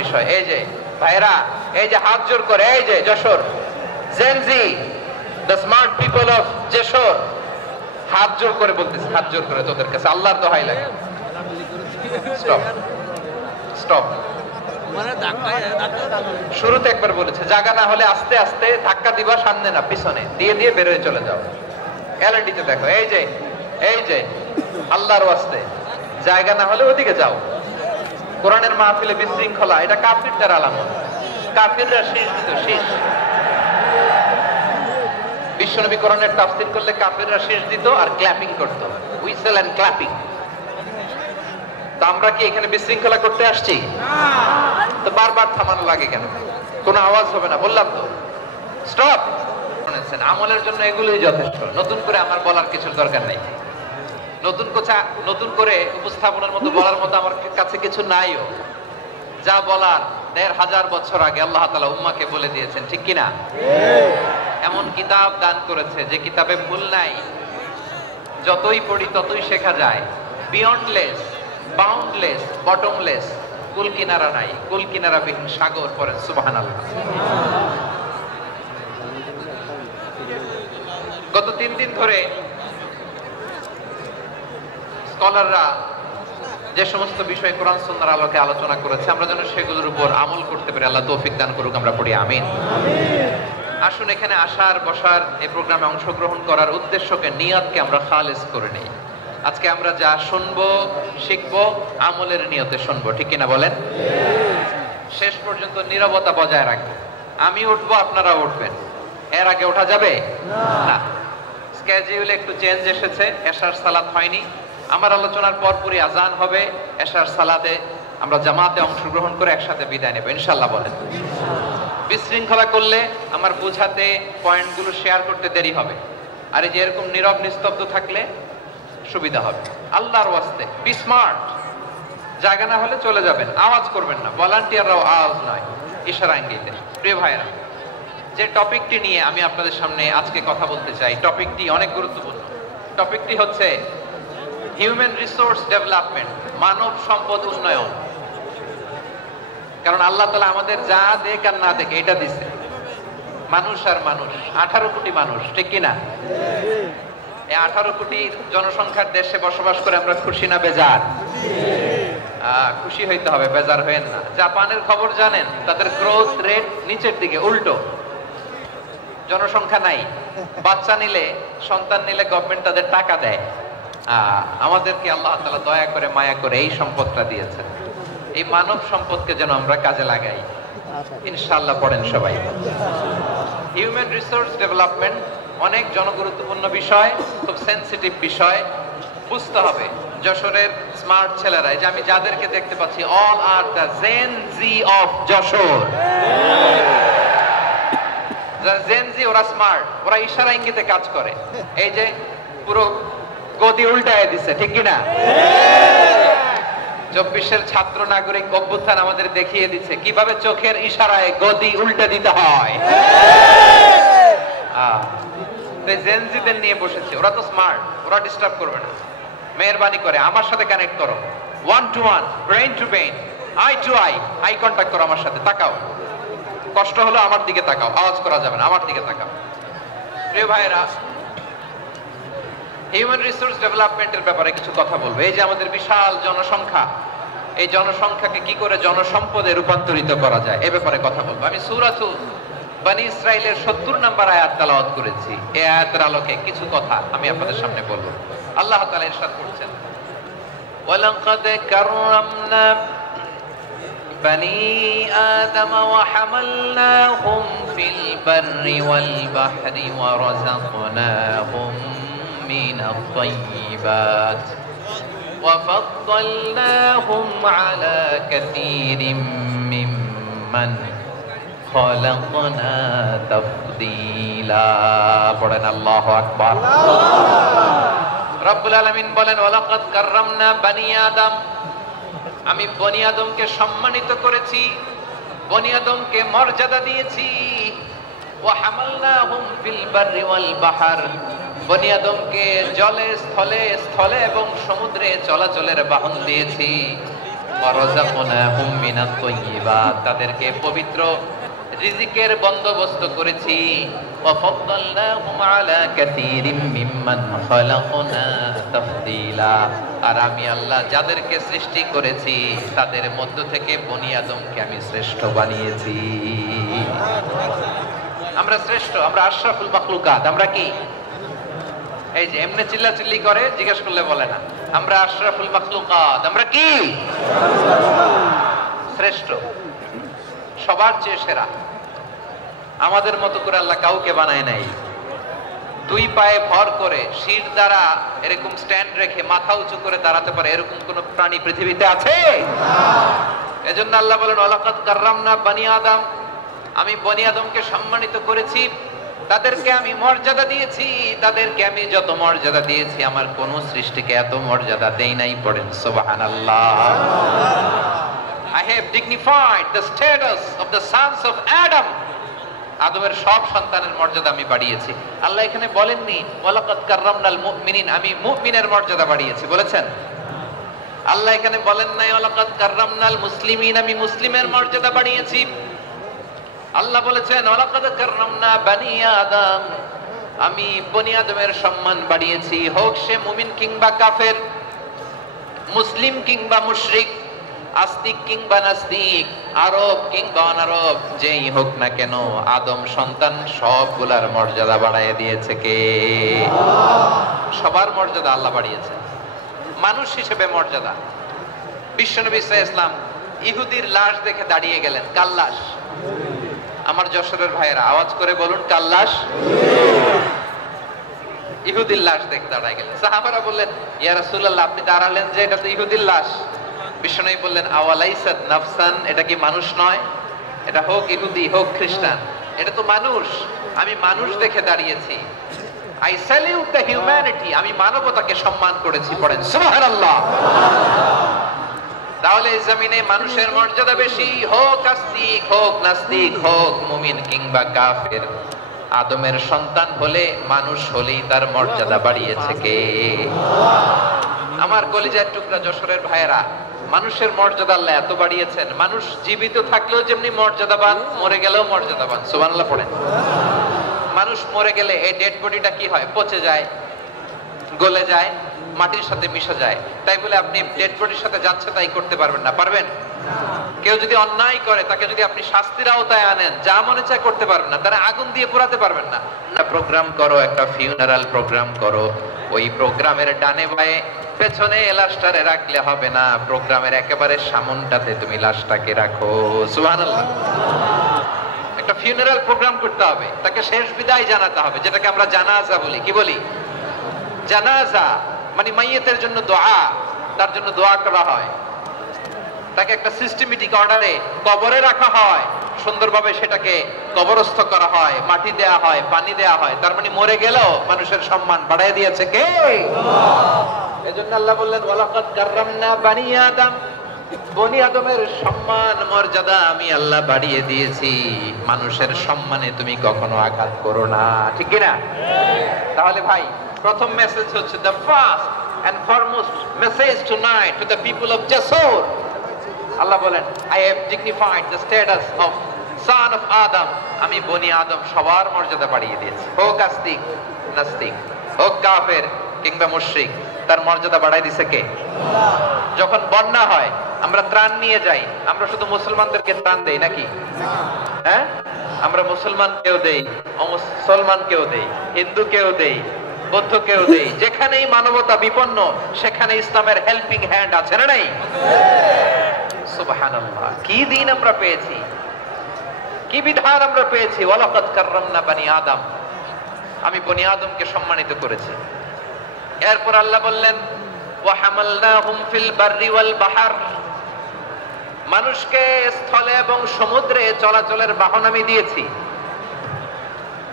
বিষয়। এই যে ভাইরা, এই যে হাত জোর করে, এই যে Jessore Gen Z, the smart people of Jessore, হাত জোর করে বলতেছে, হাত জোর করে তোদের কাছে আল্লাহর দোহাই লাগে, স্টপ স্টপ। শুরুতে একবার বলেছে জায়গা না হলে আস্তে আস্তে ধাক্কা দিবা, সামনে না পিছনে দিয়ে দিয়ে বের হয়ে চলে যাও। এলএনডিতে দেখো, এই যে এই যে আল্লাহর ওয়াস্তে জায়গা না হলে ওদিকে যাও। কোরআনের মাহফিলে বিশৃঙ্খলা, এটা কাফিরদের আলামত। কাফিররা শীষ দিত, শীষ। বিশ্বনবী কোরআনের তাফসীর করলে কাফিররা শীষ দিত আর ক্ল্যাপিং করত, হুইসেল এন্ড ক্ল্যাপিং। তো আমরা কি এখানে বিশৃঙ্খলা করতে আসছি? তো বারবার থামানো লাগে কেন? কোনো আওয়াজ হবে না, বললাম তো স্টপ। শুনেছেন, আমলের জন্য এগুলোই যথেষ্ট, নতুন করে আমার বলার কিছু দরকার নাই। নতুন করে উপস্থাপনের মতো বলার মতো আমার কাছে কিছু নাইও। যা বলার ১৫০০ বছর আগে আল্লাহ তাআলা উম্মাহকে বলে দিয়েছেন, ঠিক কিনা? এমন কিতাব দান করেছে যে কিতাবে ভুল নাই, যতই পড়ি ততই শেখা যায়। বিয়ন্ডলেস, বাউন্ডলেস, বটমলেস, কুল কিনারা নাই, কুল কিনারা বিহীন সাগর। পড়েন সুবহানাল্লাহ। গত ৩ দিন ধরে স্কলাররা যে সমস্ত বিষয় কোরআন সুন্নাহর আলোকে আলোচনা করেছে, আমরা যেন সেগুলোর উপর আমল করতে পারি। আল্লাহ তৌফিক দান করুক, আমরা পড়ি আমিন। আসুন, এখানে আসার বসার এই প্রোগ্রামে অংশগ্রহণ করার উদ্দেশ্যকে, নিয়তকে আমরা খালেস করে নেই। আজকে আমরা যা শুনবো শিখবো আমলের নিয়তে শুনবো, ঠিক কিনা বলেন? শেষ পর্যন্ত নীরবতা বজায় রাখবো। আমি উঠবো, আপনারা উঠবেন, এর আগে ওঠা যাবে না। স্কেডিউলে একটু চেঞ্জ এসেছে, এশার সালাত হয়নি। আমার আলোচনার পরপরই আজান হবে, এশার সালাতে আমরা জামাতে অংশগ্রহণ করে একসাথে বিদায় নেব ইনশাআল্লাহ। বলেন বিশৃঙ্খলা করলে আমার বোঝাতে, পয়েন্টগুলো শেয়ার করতে দেরি হবে। আর এই যে এরকম নীরব নিস্তব্ধ থাকলে সুবিধা হবে। আল্লাহর ওয়াস্তে বি স্মার্ট। জায়গা না হলে চলে যাবেন, আওয়াজ করবেন না। ভলান্টিয়াররাও আওয়াজ নয়, ইশারা ইঙ্গিতে। প্রিয় ভাইরা, যে টপিকটি নিয়ে আমি আপনাদের সামনে আজকে কথা বলতে চাই, টপিকটি অনেক গুরুত্বপূর্ণ। টপিকটি হচ্ছে হিউম্যান রিসোর্স ডেভেলপমেন্ট, মানব সম্পদ উন্নয়ন। কারণ আল্লাহ তাআলা আমাদের যা দেখ আর না দেখে এটা দিচ্ছে। মানুষ আর মানুষ, 18 কোটি মানুষ, ঠিক কিনা? এই 18 কোটি জনসংখ্যার দেশে বসবাস করে আমরা খুশি না বেজার? খুশি হইতে হবে, বেজার হয়েন না। জাপানের খবর জানেন? তাদের গ্রোথ রেট নিচের দিকে, উল্টো। জনসংখ্যা নাই, বাচ্চা নিলে, সন্তান নিলে গভর্নমেন্ট তাদের টাকা দেয়। আমাদেরকে আল্লাহ তাআলা দয়া করে, মায়া করে এই সম্পদটা দিয়েছেন। এই মানব সম্পদকে যেন আমরা কাজে লাগাই ইনশাআল্লাহ। পড়েন সবাই। হিউম্যান রিসোর্স ডেভেলপমেন্ট অনেক জনগুরুত্বপূর্ণ বিষয়, খুব সেনসিটিভ বিষয়, বুঝতে হবে। যশোরের স্মার্ট ছেলেরা, এই যে আমি যাদেরকে দেখতে পাচ্ছি, all are the Gen Z of Jessore. Gen Z, ওরা স্মার্ট, ওরা ইশারা ইঙ্গিতে কাজ করে। এই যে পুরো গদি উল্টায় দিছে, ঠিক কিনা? 24-এর ছাত্র নাগরিক অভ্যুত্থান আমাদের দেখিয়ে দিচ্ছে কিভাবে চোখের ইশারায় গদি উল্টে দিতে হয়। জেনজিদের নিয়ে বসেছে, ওরা তো স্মার্ট, ওরা ডিস্টার্ব করবে না। মেহেরবানি করে আমার সাথে কানেক্ট করো, 1 to 1, brain to brain, eye to eye, eye contact করো আমার সাথে, তাকাও। কষ্ট হলো আমার দিকে তাকাও, আওয়াজ করা যাবে না, আমার দিকে তাকাও। প্রিয় ভাইরা, হিউম্যান রিসোর্স ডেভেলপমেন্টের ব্যাপারে কিছু কথা বলবো। এই যে আমাদের বিশাল জনসংখ্যা, এই জনসংখ্যাকে কি করে জনসম্পদে রূপান্তরিত করা যায় এ ব্যাপারে কথা বলবো। আমি সূরাতু বনী ইসরাইলের 70 নম্বর আয়াত তেলাওয়াত করেছি। এই আয়াতের আলোকে কিছু কথা আমি আপনাদের সামনে বলবো। আল্লাহ তাআলা ইরশাদ করছেন, ওয়ালাকাদ কাররামনা বনী আদম ওয়া হামালনাহুম ফিল বাররি ওয়াল বাহরি ওয়া রাযাকনাহুম মিনাত তাইয়্যিবাত ওয়া ফাদ্দালনাহুম আলা কাসীরিম মিম্মান খালাকনা তাফদীলা। পড়েন আল্লাহু আকবার। রব্বুল আলামিন বলেন, ওয়ালাকাদ কাররামনা বনী আদম, আমি বনী আদমকে সম্মানিত করেছি, বনী আদমকে মর্যাদা দিয়েছি। ওয়া হামালনাহুম ফিল বাররি ওয়াল বাহর, বনী আদমকে জলে স্থলে, স্থলে এবং সমুদ্রে চলাচলের বাহন দিয়েছি। ওয়ারাযাকনাহুম মিনাত তাইয়্যিবাত, তাদেরকে পবিত্র রিজিকের বন্দোবস্ত করেছি। ওয়া ফাদ্দালনাহুম আলা কাসীরিম মিম্মান খালাকনা তাফদীলা, আর আমি আল্লাহ যাদেরকে সৃষ্টি করেছি তাদের মধ্য থেকে বনি আদমকে আমি শ্রেষ্ঠ বানিয়েছি। আমরা শ্রেষ্ঠ, আমরা আশরাফুল মাখলুকাত। আমরা কি এই যে এমনি চিল্লাচিল্লি করে জিজ্ঞেস করলে বলে না, আমরা আশরাফুল মাখলুকাত। আমরা কি শ্রেষ্ঠ, সবার চেয়ে সেরা। আমাদের মতো করে আল্লাহ কাউকে বানায় নাই। দুই পায়ে ভর করে শির দ্বারা এরকম স্ট্যান্ড রেখে মাথা উঁচু করে দাঁড়াতে পারে এরকম কোন প্রাণী পৃথিবীতে আছে? এজন্য আল্লাহ বলেন ওয়ালাকাদ কাররামনা বানি আদম, আমি বনি আদমকে সম্মানিত করেছি, তাদেরকে আমি মর্যাদা দিয়েছি। তাদেরকে আমি যত মর্যাদা দিয়েছি আমার কোন সৃষ্টিকে এত মর্যাদা দেই নাই। পড়েন সুবহানাল্লাহ। I have dignified the status of the sons of Adam. আদমের সব সন্তানের মর্যাদা আমি বাড়িয়েছি। আল্লাহ এখানে বলেননি ওয়ালাকাদ কাররামনাল মুমিনিন, আমি মুমিনের মর্যাদা বাড়িয়েছি, বলেছেন? আল্লাহ এখানে বলেন নাই ওয়ালাকাদ কাররামনাল মুসলিমিন, আমি মুসলিমের মর্যাদা বাড়িয়েছি। আল্লাহ বলেছেন ওয়ালাকাদ কাররামনা বানি আদম, আমি বনি আদমের সম্মান বাড়িয়েছি। হোক সে মুমিন কিংবা কাফের, মুসলিম কিংবা মুশরিক, আস্তিক কিংবা নাস্তিক, আরব কিংবা অনারব, যেই হোক না কেন আদম সন্তান সবগুলার মর্যাদা বাড়াইয়া দিয়েছে কে? সবার মর্যাদা আল্লাহ বাড়িয়েছে। মানুষ হিসেবে মর্যাদা, বিশ্বনবী সাল্লাল্লাহু আলাইহি ওয়াসাল্লাম ইহুদির লাশ দেখে দাঁড়িয়ে গেলেন। কার লাশ? আমার যশোরের ভাইয়েরা আওয়াজ করে বলুন, কার লাশ? ইহুদির লাশ দেখে দাঁড়ায় গেলেন। সাহাবারা বললেন ইয়া রাসূলুল্লাহ, আপনি দাঁড়ালেন যে, এটা তো ইহুদির লাশ। বিশ্বনবী বললেন আওয়ালাইসাত নাফসান, এটা কি মানুষ নয়? এটা হোক ইহুদি হোক খ্রিস্টান, এটা তো মানুষ। আমি মানুষ দেখে দাঁড়িয়েছি। আই স্যালিউট দ্য হিউম্যানিটি, আমি মানবতাকে সম্মান করেছি। পড়েন সুবহানাল্লাহ। তাহলে এই জমিনে মানুষের মর্যাদা বেশি, হোক আস্তিক হোক নাস্তিক হোক মুমিন কিংবা কাফের। আদমের সন্তান হলে মানুষ হলেই তার মর্যাদা বাড়িয়েছে কে? আমার কলিজার টুকরা যশোরের ভাইয়েরা, মানুষের মর্যাদা আল্লাহ এত বাড়িয়েছেন, মানুষ জীবিত থাকলেও যেমনি মর্যাদাবান, মরে গেলেও মর্যাদাবান। সুবহানাল্লাহ পড়েন। মানুষ মরে গেলে এই ডেড বডিটা কি হয়? পচে যায়, গলে যায়, মাটির সাথে মিশে যায়। তাই বলে আপনি ডেড বডির সাথে যাচ্ছে তাই করতে পারবেন না? পারবেন? কেউ যদি অন্যায় করে তাকে যদি আপনি শাস্তির আওতায় আনেন, যা মনে চায় করতে পারবেন না, তারা আগুন দিয়ে পোড়াতে পারবেন না। প্রোগ্রাম করো, একটা ফিউনারাল প্রোগ্রাম করো, ওই প্রোগ্রামের ডানে বায়ে পেছনে লাশটারে রাখলে হবে না, প্রোগ্রামের একেবারে সামনটাতে তুমি লাশটাকে রাখো। সুবহানাল্লাহ। একটা ফিউনারাল প্রোগ্রাম করতে হবে, তাকে শেষ বিদায় জানাতে হবে, যেটাকে আমরা জানাজা বলি। কি বলি? জানাজা মানে মাইয়িতের জন্য দোয়া, তার জন্য দোয়া করা হয়, তাকে একটা সিস্টেমেটিক অর্ডারে কবরে রাখা হয়, সুন্দরভাবে সেটাকে কবরস্থ করা হয়, মাটি দেয়া হয়, পানি দেয়া হয়। তার মানে মরে গেলেও মানুষের সম্মান বাড়ায় দিয়েছে কে? আল্লাহ। এজন্য আল্লাহ বললেন ওয়ালাকাদ কাররামনা বানি আদম, বনি আদমের সম্মান মর্যাদা আমি আল্লাহ বাড়িয়ে দিয়েছি। মানুষের সম্মানে তুমি কখনো আঘাত করো না, ঠিক কি না? তাহলে ভাই, প্রথম মেসেজ হচ্ছে the first and foremost message tonight to the people of Jasur. আল্লাহ বলেন I have dignified the status of son of Adam. আমি বনি আদম সবার মর্যাদা বাড়িয়ে দিয়েছি। হোক আস্তিক নাস্তিক, হোক কাফের কিংবা মুশরিক, তার মর্যাদা বাড়াই দিছে কে? যখন বন্যা হয় আমরা ত্রাণ নিয়ে যাই, আমরা শুধু মুসলমানদেরকে ত্রাণ দেই নাকি? হ্যাঁ, আমরা মুসলমানকেও দেই, অমুসলমানকেও দেই, হিন্দুকেও দেই, বৌদ্ধকেও দেই। যেখানেই মানবতা বিপন্ন সেখানে ইসলামের হেল্পিং হ্যান্ড আছে না নাই? সুবহানাল্লাহ। কি দিন আমরা পেয়েছি, কি বিধান আমরা পেয়েছি। ওয়ালাকাদ কাররামনা বানি আদম, আমি বনি আদমকে সম্মানিত করেছি। এরপর আল্লাহ বললেন ওয়া হামালনাহুম ফিল বাররি ওয়াল বাহর, মানুষকে স্থলে এবং সমুদ্রে চলাচলের বাহন আমি দিয়েছি।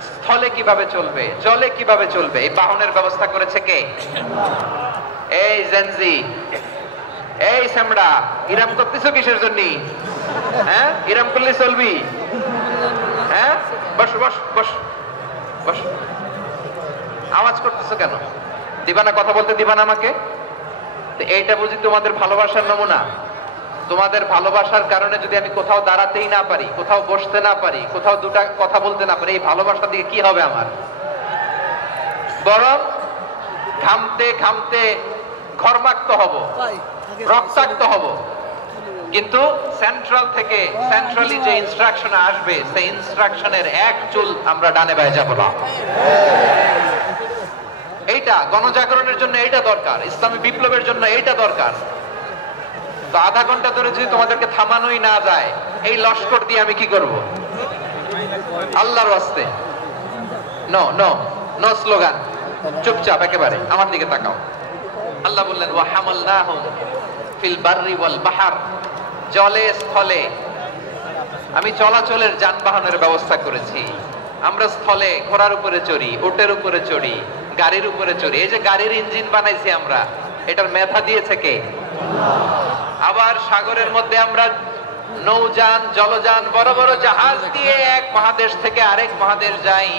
স্থলে কিভাবে চলবে, জলে কিভাবে চলবে, এই বাহনের ব্যবস্থা করেছে কে? এই জেনজি, এই সামড়া, ইরাম করতেছো কিসের জন্য? হ্যাঁ, ইরাম করলে চলবি? হ্যাঁ, বস বস বস বস। আওয়াজ করতেছো কেন? দিবা না, কথা বলতে দিবা না আমাকে? এইটা বুঝি তোমাদের ভালোবাসার নমুনা? তোমাদের ভালোবাসার কারণে যদি আমি কোথাও দাঁড়াতেই না পারি, কোথাও বসতে না পারি, কোথাও দুটা কথা বলতে না পারি, এই ভালোবাসা দিয়ে কি হবে আমার? বরং ঘামতে ঘামতে ঘর্মাক্ত হব, রক্তাক্ত হব। কিন্তু সেন্ট্রাল থেকে সেন্ট্রালি যে ইনস্ট্রাকশন আসবে, সেই ইনস্ট্রাকশনের এক চুল আমরা ডানে বায়ে যাব না। এইটা গণজাগরণের জন্য এইটা দরকার, ইসলামী বিপ্লবের জন্য এইটা দরকার। তো আধা ঘন্টা ধরে যদি তোমাদেরকে থামানোই না যায়, এই লস্কর দিয়ে আমি কি করব? আল্লাহর ওয়াস্তে নো নো নো স্লোগান, চুপচাপ একেবারে আমার দিকে তাকাও। আল্লাহ বললেন ওয়া হামালনাহুম ফিল বাররি ওয়াল বাহর, জলে স্থলে আমি চলাচলের যানবাহনের ব্যবস্থা করেছি। আমরা স্থলে ঘোড়ার উপরে চড়ি, উটের উপরে চড়ি, গাড়ির উপরে চড়ি। এই যে গাড়ির ইঞ্জিন বানাইছি আমরা, এটার মেধা দিয়েছে কে? আবার সাগরের মধ্যে আমরা নৌযান, জলযান, বড় বড় জাহাজ দিয়ে এক মহাদেশ থেকে আরেক মহাদেশ যাই,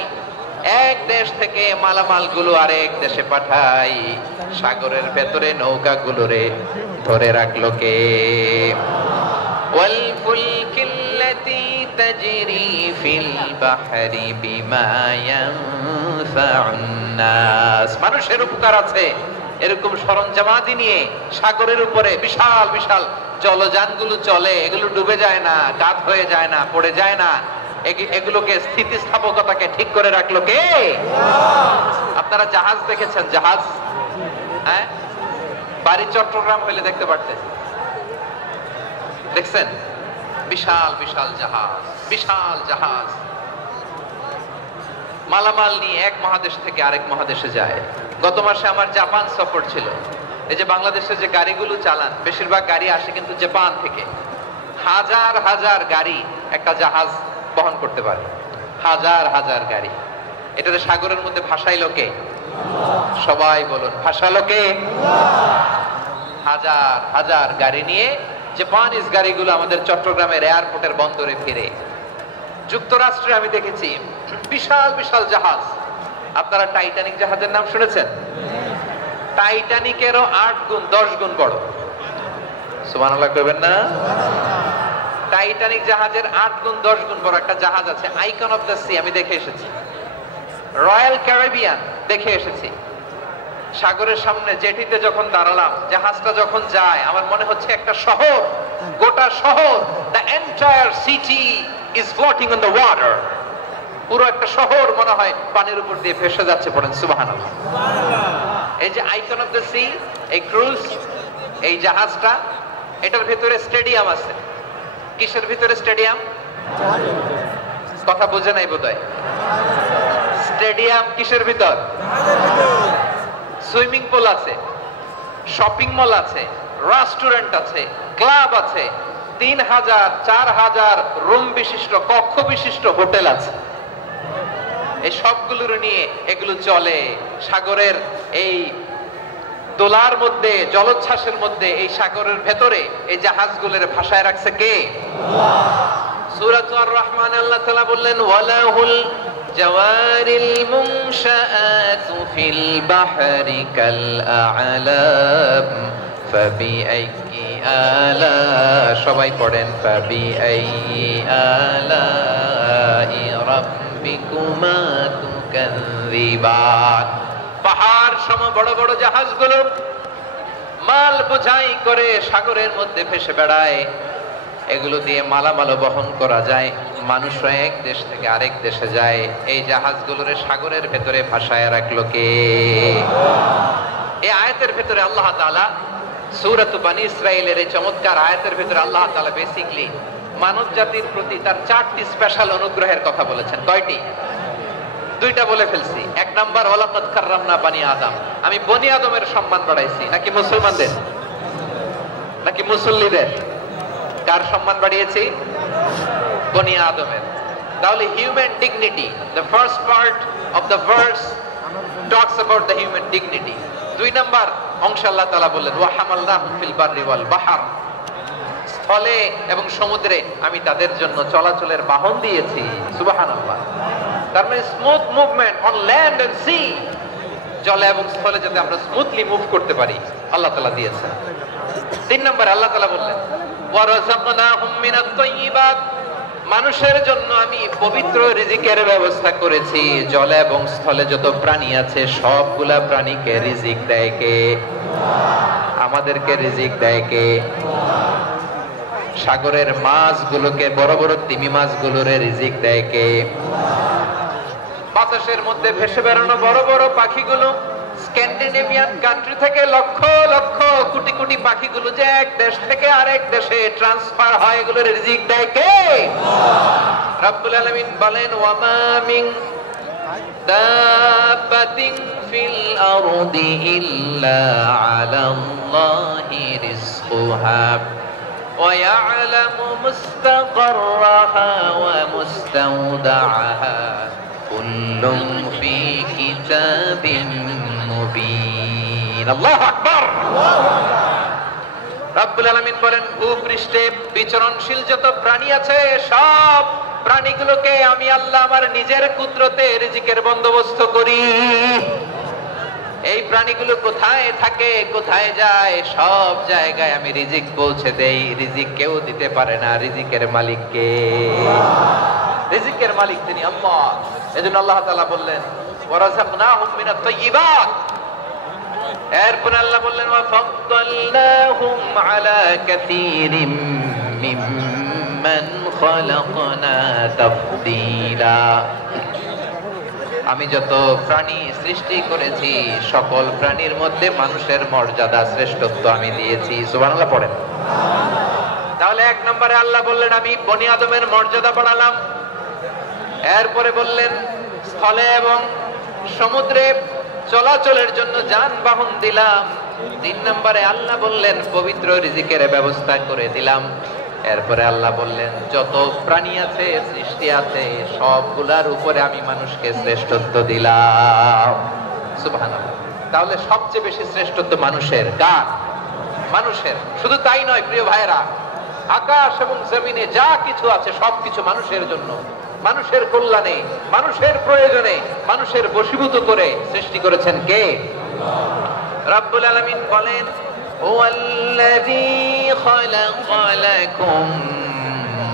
এক দেশ থেকে মালামাল গুলো আরেক দেশে পাঠাই। সাগরের ভেতরে নৌকা গুলোরে ধরে রাখলো কে? ওয়াল ফুলকিল্লাতী তাজরি ফিল বাহরি বিমা ইয়ানফাউন নাস। মানুষের উপকার আছে এরকম সরঞ্জামাদি নিয়ে সাগরের উপরে বিশাল বিশাল জলযানগুলো চলে। এগুলো ডুবে যায় না, কাত হয়ে যায় না, পড়ে যায় না। এগুলোকে স্থিতিস্থাপকতাকে ঠিক করে রাখলো কে? আপনারা জাহাজ দেখেছেন? জাহাজ, হ্যাঁ, বাড়ি চট্টগ্রাম হইলে দেখতে পারতেন, দেখছেন? বিশাল বিশাল জাহাজ, বিশাল জাহাজ মালামাল নিয়ে এক মহাদেশ থেকে আরেক মহাদেশে যায়। গত মাসে আমার জাপান সফর ছিল। এই যে বাংলাদেশে যে গাড়িগুলো চালান, বেশিরভাগ গাড়ি আসে কিন্তু জাপান থেকে। হাজার হাজার গাড়ি একটা জাহাজ বহন করতে পারে, হাজার হাজার গাড়ি। এটাতে সাগরের মধ্যে ভাসাইলো কে? সবাই বলুন, ভাসালো কে? হাজার হাজার গাড়ি নিয়ে জাপানিজ গাড়িগুলো আমাদের চট্টগ্রামের এয়ারপোর্টের বন্দরে ফিরে। যুক্তরাষ্ট্রে আমি দেখেছি বিশাল বিশাল জাহাজ। আপনারা টাইটানিক জাহাজের নাম শুনেছেন? টাইটানিকেরও 8 গুণ 10 গুণ বড়। সুবহানাল্লাহ করবেন না? টাইটানিক জাহাজের 8 গুণ 10 গুণ বড় একটা জাহাজ আছে, আইকন অফ দ্য সি। আমি দেখে এসেছি। রয়্যাল ক্যারিবিয়ান দেখে এসেছি। সাগরের সামনে জেটিতে যখন দাঁড়ালাম, জাহাজটা যখন যায়, আমার মনে হচ্ছে একটা শহর, গোটা শহর, the entire city is floating on the water. পুরো একটা শহর মনে হয় পানির উপর দিয়ে ভেসে যাচ্ছে। পড়েন সুবহানাল্লাহ। এই যে আইকন অফ দ্য সি, এই ক্রুজ, এই জাহাজটা, এটার ভিতরে স্টেডিয়াম আছে। কিসের ভিতরে স্টেডিয়াম? কথা বুঝে নাই বোধহয়। স্টেডিয়াম কিসের ভিতর? সুইমিং পুল আছে, শপিং মল আছে, রেস্টুরেন্ট আছে, ক্লাব আছে, 3000 4000 রুম বিশিষ্ট, কক্ষ বিশিষ্ট হোটেল আছে। এই সবগুলোর নিয়ে এগুলো চলে সাগরের এই দোলার মধ্যে, জলোচ্ছ্বাসের মধ্যে। এই সাগরের ভেতরে এই জাহাজগুলোর ভাষায় রাখছে কে? সূরা আর রহমান আল্লাহ তাআলা বললেন ওয়ালাহুল জাওয়ারিল মুনশাআতু ফিল বাহরি কাল আ'লাম ফাবিআইয়ি আলা, সবাই পড়েন ফাবিআইয়ি আলাই রাব্বিকুমা তুকাযযিবান। পাহাড় সম বড় বড় জাহাজগুলো মাল বোঝাই করে সাগরের মধ্যে ভেসে বেড়ায়। এগুলো দিয়ে মালামাল বহন করা যায়, মানুষরা এক দেশ থেকে আরেক দেশে যায়। এই জাহাজগুলোর সাগরের ভেতরে ভাসায় রাখলো কে? এই আয়াতের ভেতরে আল্লাহ তাআলা সূরাত বনী ইসরাঈলের এই চমৎকার আয়াতের ভেতরে আল্লাহ তাআলা বেসিক্যালি মানব জাতির প্রতি তার 4টি স্পেশাল অনুগ্রহের কথা বলেছেন। কয়টি? 2টা বলে ফেলছি। 1 নাম্বার ওয়ালাকাদ কাররামনা বনী আদম, আমি বনী আদমের সম্মান বাড়াইছি। নাকি মুসলমানদের? নাকি মুসল্লিদের? কার সম্মান বাড়িয়েছি? বনী আদমের। তাহলে human dignity, the first part of the verse talks about the human dignity. 2 number অংশে আল্লাহ তাআলা বললেন ওয়া হামালনাহুম ফিল বাররি ওয়াল বাহর, স্থলে এবং সমুদ্রে আমি তাদের জন্য চলাচলের বাহন দিয়েছি। সুবহানাল্লাহ। তার মানে smooth movement on land and sea, জলে এবং স্থলে যাতে আমরা স্মুথলি মুভ করতে পারি আল্লাহ তাআলা দিয়েছেন। 3 নম্বরে আল্লাহ তাআলা বললেন ওয়া রাযাকনাহুম মিনাত তাইয়্যিবাত, মানুষের জন্য আমি পবিত্র রিজিকের ব্যবস্থা করেছি। জলে এবং স্থলে যত প্রাণী আছে সবগুলা প্রাণীকে রিজিক দেয় কে? আমাদেরকে রিজিক দেয় কে? সাগরের মাছগুলোকে, বড় বড় তিমি মাছগুলোরে রিজিক দেয় কে? বাতাসের মধ্যে ভেসে বেড়ানো বড় বড় পাখিগুলো, স্ক্যান্ডিনেভিয়ান কান্ট্রি থেকে লক্ষ লক্ষ কোটি কোটি পাখিগুলো যে এক দেশ থেকে আরেক দেশে ট্রান্সফার হয়, এগুলোর রিজিক দেয় কে? রব্বুল আলামিন বলেন, ওয়া মা মিন দাব্বাতিন ফিল আরদি ইল্লা আলাল্লাহি রিজকুহা ওয়া ইয়ালামু মুস্তাকাররাহা ওয়া মুস্তাওদাআহা কুল্লুম ফি কিতাবিন মুবিন। আল্লাহু আকবার। রব্বুল আলামিন বলেন, ভূপৃষ্ঠে বিচরণশীল যত প্রাণী আছে সব প্রাণীগুলোকে আমি আল্লাহ আমার নিজের কুদরতে রিজিকের বন্দোবস্ত করি। এই প্রাণীগুলো কোথায় থাকে, কোথায় যায়, সব জায়গায় আমি রিজিক পৌঁছে দেই। রিজিক কেউ দিতে পারে না, রিজিকের মালিক কে? রিজিকের মালিক তিনি আল্লাহ। এজন্য আল্লাহ তাআলা বললেন, ওয়া রাযাকনাহুম মিনাত তাইয়্যিবাত। এরপর আল্লাহ বললেন, ওয়া ফাদ্দালনাহুম আলা কাসীরিম মিম্মান খালাকনা তাফদীলা। আমি যত প্রাণী সৃষ্টি করেছি সকল প্রাণীর মধ্যে মানুষের মর্যাদা, শ্রেষ্ঠত্ব আমি দিয়েছি। সুবহানাল্লাহ পড়েন। তাহলে এক নম্বরে আল্লাহ বললেন আমি বনি আদমের মর্যাদা বাড়ালাম। এরপরে বললেন স্থলে এবং সমুদ্রে চলাচলের জন্য যানবাহন দিলাম। 3 নম্বরে আল্লাহ বললেন পবিত্র রিজিকের ব্যবস্থা করে দিলাম। এরপরে আল্লাহ বললেন যত প্রাণী আছে, সৃষ্টি আছে, সবগুলার উপরে আমি মানুষকে শ্রেষ্ঠত্ব দিলাম। সুবহানাল্লাহ। তাহলে সবচেয়ে বেশি শ্রেষ্ঠত্ব মানুষের। কার? মানুষের। শুধু তাই নয় প্রিয় ভাইরা, আকাশ এবং জমিনে যা কিছু আছে সবকিছু মানুষের জন্য, মানুষের কল্যাণে, মানুষের প্রয়োজনে, মানুষের বশীভূত করে সৃষ্টি করেছেন কে? রব্বুল আলামিন বলেন, হুয়াল্লাযী খালাকা লাকুম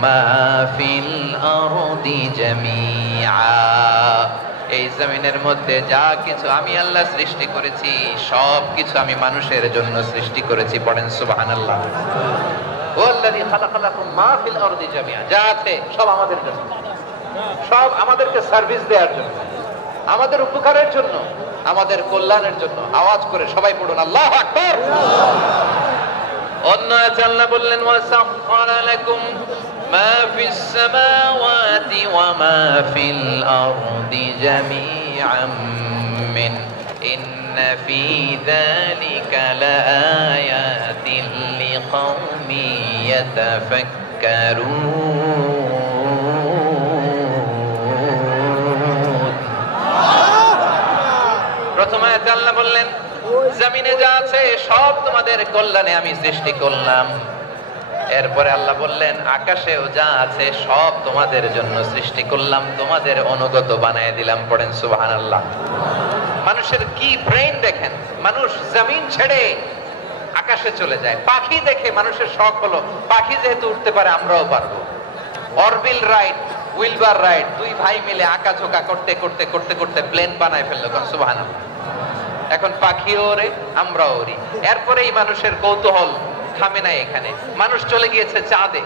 মা ফিল আরদি জামিআ। এই জমিনের মধ্যে যা কিছু আমি আল্লাহ সৃষ্টি করেছি সব কিছু আমি মানুষের জন্য সৃষ্টি করেছি। পড়েন সুবহানাল্লাহ। হুয়াল্লাযী খালাকা লাকুম মা ফিল আরদি জামিআ। যা আছে সব আমাদের জন্য, সব আমাদেরকে সার্ভিস দেওয়ার জন্য, আমাদের উপকারের জন্য, আমাদের কল্যাণের জন্য। আওয়াজ করে সবাই পড়ুন আল্লাহু আকবার। অন্য আয়াতে আল্লাহ বললেন, ওয়াসাখখারা লাকুম মা ফিস সামাওয়াতি ওয়া মা ফিল আরদি জামিআন মিন ইন্না ফি যালিকা লাআয়াতিন লিকাওমিন ইয়াতাফাক্কারুন। প্রথম আয়াতে আল্লাহ বললেন জমিনে যা আছে সব তোমাদের কল্যাণে আমি সৃষ্টি করলাম। এরপরে আল্লাহ বললেন আকাশেও যা আছে সব তোমাদের জন্য সৃষ্টি করলাম, তোমাদের অনুগত বানায় দিলাম। পড়েন সুবহানাল্লাহ। মানুষের কি ব্রেইন দেখেন, মানুষ জমিন ছেড়ে আকাশে চলে যায়। পাখি দেখে মানুষের শখ হলো পাখি যেহেতু উঠতে পারে আমরাও পারবো। অরবিল রাইট, উইলবার রাইট, দুই ভাই মিলে আঁকাঝোঁকা করতে করতে করতে করতে প্লেন বানায় ফেললো। সুবহানাল্লাহ। এখন পাখিও ওরে, আমরাও ওরি। এরপরেই মানুষের কৌতূহল থামে না এখানে। মানুষ চলে গিয়েছে চাঁদে।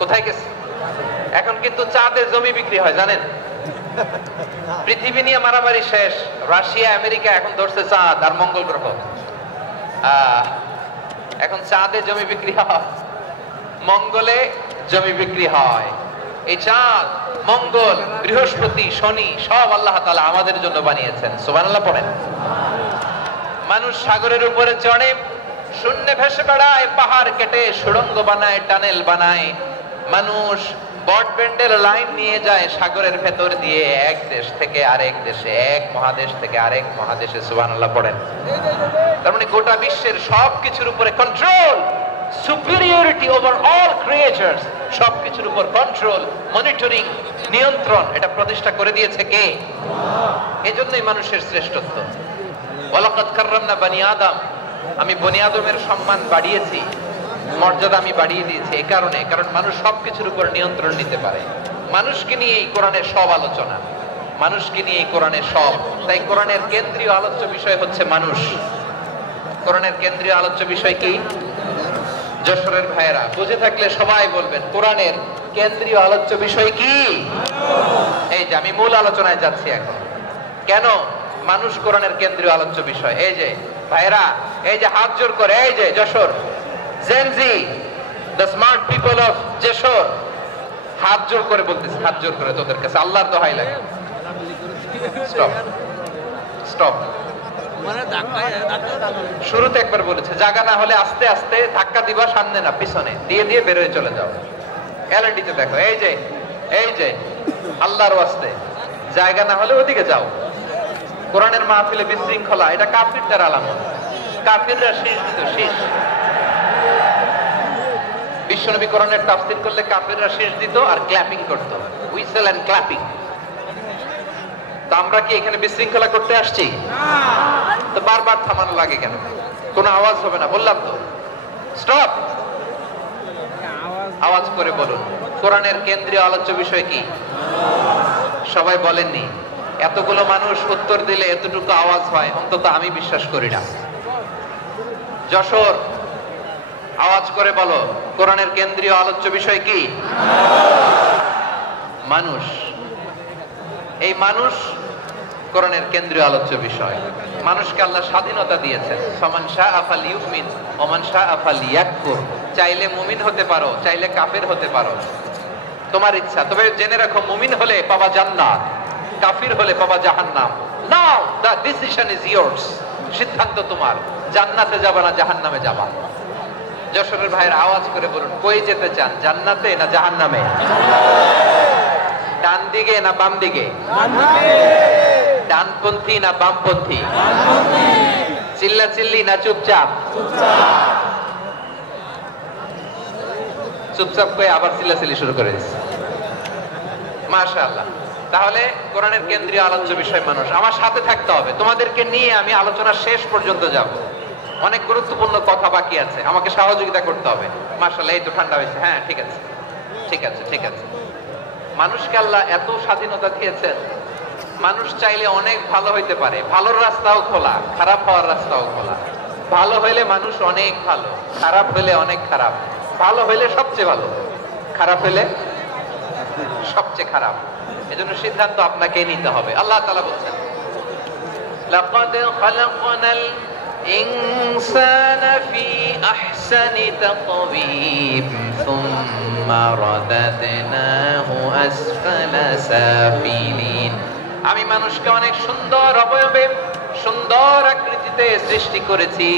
কোথায় গেছে? এখন কিন্তু চাঁদে জমি বিক্রি হয় জানেন? পৃথিবী নিয়ে মারামারি শেষ। রাশিয়া আমেরিকা এখন ধরছে চাঁদ আর মঙ্গল গ্রহ। এখন চাঁদে জমি বিক্রি হয়, মঙ্গলে জমি বিক্রি হয়। এই চাঁদ, মঙ্গল, বৃহস্পতি, শনি সব আল্লাহ তাআলা আমাদের জন্য বানিয়েছেন। সুবহানাল্লাহ পড়েন। মানুষ সাগরের উপরে চড়ে, শূন্যে ভেসে বেড়ায়, পাহাড় কেটে সুড়ঙ্গ বানায়, টানেল বানায়। মানুষ ব্রডব্যান্ডের লাইন নিয়ে যায় সাগরের ভেতর দিয়ে, এক দেশ থেকে আরেক দেশে, এক মহাদেশ থেকে আরেক মহাদেশে। সুবহানাল্লাহ পড়েন। তার মানে গোটা বিশ্বের সবকিছুর উপরে control, superiority over all creatures, সবকিছুর উপর কন্ট্রোল, মনিটরিং, নিয়ন্ত্রণ, এটা প্রতিষ্ঠা করে দিয়েছে কে? এজন্যই মানুষের শ্রেষ্ঠত্ব। ওয়ালাকাদ কাররামনা বনি আদম, আমি বনি আদমের সম্মান বাড়িয়েছি। মর্যাদা আমি বাড়িয়ে দিয়েছি এই কারণে, কারণ মানুষ সবকিছুর উপর নিয়ন্ত্রণ নিতে পারে। মানুষকে নিয়ে এই কোরআনের সব আলোচনা, মানুষকে নিয়ে এই কোরআনের সব। তাই কোরআনের কেন্দ্রীয় আলোচ্য বিষয় হচ্ছে মানুষ। কোরআনের কেন্দ্রীয় আলোচ্য বিষয় কি? যশোরের ভাইয়েরা বুঝে থাকলে সবাই বলবেন কোরআনের কেন্দ্রীয় আলোচ্য বিষয় কি? এই যে আমি মূল আলোচনায় যাচ্ছি এখন। কেন মানুষ কোরআনের কেন্দ্রীয় আলোচ্য বিষয়? এই যে ভাইয়েরা, এই যে হাত জোর করে, এই যে Jessore Gen Z, the smart people of Jessore, হাত জোর করে বলতেছে, হাত জোর করে তোদের কাছে আল্লাহর দোহাই লাগে, স্টপ স্টপ। শুরুতে একবার বলেছে জায়গা না হলে আস্তে আস্তে ধাক্কা দিবা, সামনে না পিছনে, দিয়ে দিয়ে বের হয়ে চলে যাও। এলএনডিতে দেখো, এই যে এই যে আল্লাহর ওয়াস্তে জায়গা না হলে ওদিকে যাও। কোরআনের মাহফিলে বিশৃঙ্খলা, এটা কাফিরদের আলামত। কাফিররা শীষ দিত, শীষ। বিশ্বনবী কোরআনের তাফসীর করলে কাফিররা শীষ দিত আর ক্ল্যাপিং করত, হুইসেল এন্ড ক্ল্যাপিং। তো আমরা কি এখানে বিশৃঙ্খলা করতে আসছি? তো বারবার থামানো লাগে কেন? কোনো আওয়াজ হবে না, বললাম তো স্টপ। আওয়াজ করে বলুন কোরআনের কেন্দ্রীয় আলোচ্য বিষয় কি? সবাই বলেননি। এতগুলো মানুষ উত্তর দিলে এতটুকু আওয়াজ হয়, অন্তত আমি বিশ্বাস করি না। যশোর আওয়াজ করে বলো কোরআনের কেন্দ্রীয় আলোচ্য বিষয় কি? মানুষ। এই মানুষ কোরআনের কেন্দ্রীয় আলোচ্য বিষয়। মানুষকে আল্লাহ স্বাধীনতা দিয়েছেন। ফামান শাআ ফালইউমিন ওয়া মান শাআ ফালইয়াকফুর। চাইলে মুমিন হতে পারো, চাইলে কাফের হতে পারো, তোমার ইচ্ছা। তবে জেনে রাখো মুমিন হলে পাবা জান্নাত, কাফির হলে পাবা জাহান্নাম। নাও দ্য ডিসিশন ইজ ইয়ার্স। সিদ্ধান্ত তোমার, জান্নাতে যাবা না জাহান্নামে যাবা। যশোরের ভাইয়ের আওয়াজ করে বলুন কই যেতে চান, জান্নাতে না জাহান্নামে? ডান দিকে না বাম দিকে? ডানপন্থী না বামপন্থী? চিল্লা চিল্লি না চুপচাপ? চুপচাপ করে আবার চিল্লাচিল্লি শুরু করে দিচ্ছে। মাশাআল্লাহ। তাহলে কোরআনের কেন্দ্রীয় আলোচ্য বিষয় মানুষ। আমার সাথে থাকতে হবে, তোমাদেরকে নিয়ে আমি আলোচনা শেষ পর্যন্ত যাব। অনেক গুরুত্বপূর্ণ কথা বাকি আছে, আমাকে সহযোগিতা করতে হবে। মাশাআল্লাহ, এই তো ঠান্ডা হয়েছে। হ্যাঁ ঠিক আছে ঠিক আছে ঠিক আছে। মানুষকে আল্লাহ এত স্বাধীনতা দিয়েছেন, মানুষ চাইলে অনেক ভালো হইতে পারে। ভালোর রাস্তাও খোলা, খারাপ হওয়ার রাস্তাও খোলা। ভালো হইলে মানুষ অনেক ভালো, খারাপ হইলে অনেক খারাপ। ভালো হইলে সবচেয়ে ভালো, খারাপ হইলে সবচেয়ে খারাপ। এজন্য সিদ্ধান্ত আপনাকে নিতে হবে। আল্লাহ তাআলা বলছেন লাকাদ খালাকনাল ইনসানা ফি আহসানি তাকওয়িম সুম্মা রাদাদনাহু আসফালা সাফিলিন। আমি মানুষকে অনেক সুন্দর অবয়বে, সুন্দর আকৃতিতে সৃষ্টি করেছি।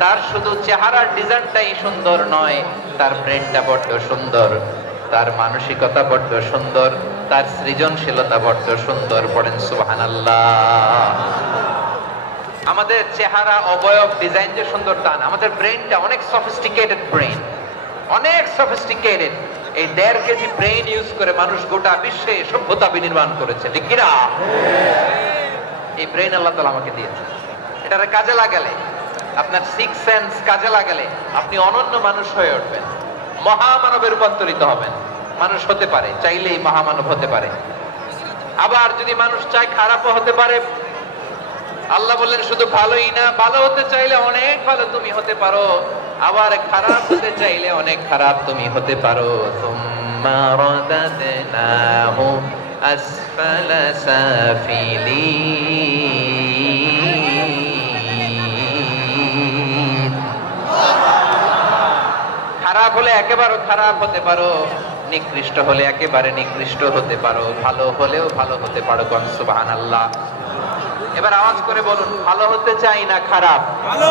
তার শুধু চেহারার ডিজাইনটাই সুন্দর নয়, তার ব্রেনটা বড্ড সুন্দর, তার মানসিকতা বড্ড সুন্দর, তার সৃজনশীলতা বড্ড সুন্দর। পড়েন সুবহানাল্লাহ। আমাদের চেহারা, অবয়ব, ডিজাইন যে সুন্দর তা না, আমাদের ব্রেনটা অনেক সফিস্টিকেটেড ব্রেন, অনেক সফিস্টিকেটেড। এই 1.5 কেজি ব্রেন ইউজ করে মানুষ গোটা বিশ্বে সভ্যতা বিনির্মাণ করেছে, ঠিক কিনা? এই ব্রেন আল্লাহ তাআলা আমাকে দিয়েছে। এটারে কাজে লাগালে, আপনার সিক্স সেন্স কাজে লাগালে আপনি অনন্য মানুষ হয়ে উঠবেন, মহামানবে রূপান্তরিত হবেন। মানুষ হতে পারে, চাইলেই মহামানব হতে পারে। আবার যদি মানুষ চায় খারাপও হতে পারে। আল্লাহ বললেন শুধু ভালোই না, ভালো হতে চাইলে অনেক ভালো তুমি হতে পারো, আবার খারাপ হতে চাইলে অনেক খারাপ তুমি হতে পারো। সুম্মা রাদাদনাহু আসফালা সাফিলিন। খারাপ হলে একেবারে খারাপ হতে পারো, নিকৃষ্ট হলে একেবারে নিকৃষ্ট হতে পারো, ভালো হলেও ভালো হতে পারো। কোন সুবহানাল্লাহ। এবার আওয়াজ করে বলুন ভালো হতে চাই না খারাপ? ভালো।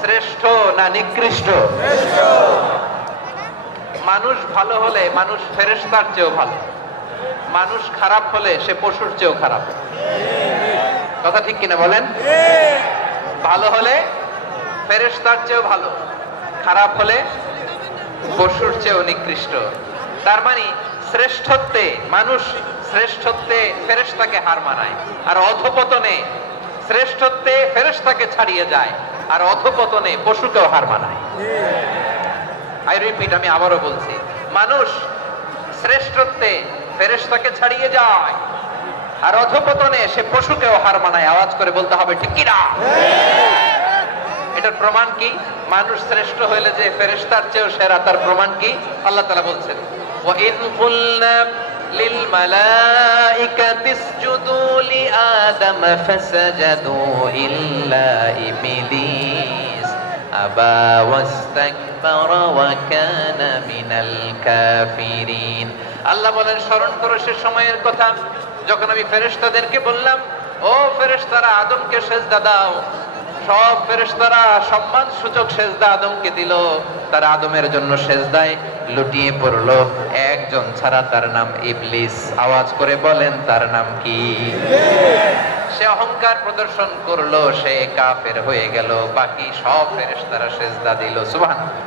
শ্রেষ্ঠ না নিকৃষ্ট? শ্রেষ্ঠ। মানুষ ভালো হলে মানুষ ফেরেশতার চেয়েও ভালো, মানুষ খারাপ হলে সে পশুর চেয়েও খারাপ। কথা ঠিক কিনা বলেন? ভালো হলে ফেরেশতার চেয়েও ভালো, খারাপ হলে পশুর চেয়েও নিকৃষ্ট। তার মানে শ্রেষ্ঠত্বে মানুষ, শ্রেষ্ঠত্বে ফেরেশতাকে হার মানায়, আর অধপতনে শ্রেষ্ঠত্বে ফেরেশতাকে ছাড়িয়ে যায়, আর অধপতনে পশুকেও হার মানায়। আই রিপিট, আমি আবারও বলছি, মানুষ শ্রেষ্ঠত্বে ফেরেশতাকে ছাড়িয়ে যায়, আর অধপতনে সে পশুকেও হার মানায়। আওয়াজ করে বলতে হবে ঠিক কি না? এটার প্রমাণ কি? মানুষ শ্রেষ্ঠ হইলে যে ফেরেশতার চেয়েও সেরা, তার প্রমাণ কি? আল্লাহ তাআলা বলছেন, ওয়া ইন কুলনা লিল মালাইকাতি ইসজুদু লি আদম ফাসাজাদু ইল্লা ইবলিস আবা ওয়াস্তাকবারা ওয়া কানা মিনাল কাফিরিন। আল্লাহ বলেন, স্মরণ করো সে সময়ের কথা যখন আমি ফেরেশতাদেরকে বললাম, ও ফেরেশতারা আদমকে সেজদা দাও। সব ফেরেশতারা সম্মান সূচক সেজদা আদমকে দিল, তারা আদমের জন্য সেজদায় লুটিয়ে পড়লো, একজন ছাড়া, তার নাম ইবলিস। আওয়াজ করে বলেন তার নাম কি? সে অহংকার প্রদর্শন করলো, সে কাফের হয়ে গেল, বাকি সব ফেরেশতারা সেজদা দিল। সুবহানাল্লাহ।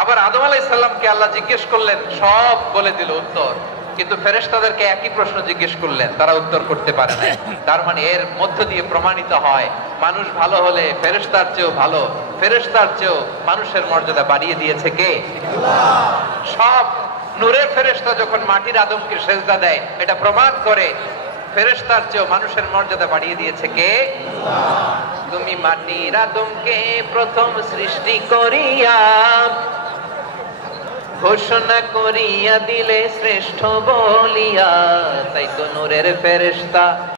আবার আদম আলাইহিস সালামকে আল্লাহ জিজ্ঞেস করলেন, সব বলে দিল উত্তর, কিন্তু ফেরেশতাদেরকে একই প্রশ্ন জিজ্ঞেস করলেন, তারা উত্তর করতে পারে না। তার মানে এর মধ্য দিয়ে প্রমাণিত হয়, মানুষ ভালো হলে ফেরেশতার চেয়েও ভালো, ফেরেশতার চেয়েও মানুষের মর্যাদা বাড়িয়ে দিয়েছে কে? আল্লাহ। সব নূরের ফেরেশতা যখন মাটির আদমকে সেজদা দেয়, এটা প্রমাণ করে ফেরেশতার চেয়েও মানুষের মর্যাদা বাড়িয়ে দিয়েছে কে? আল্লাহ। তুমি মাটির আদমকে প্রথম সৃষ্টি করিয়া ঘোষণা করিয়া দিলে শ্রেষ্ঠ বলিয়া, তাই তো নূরের ফেরেশতা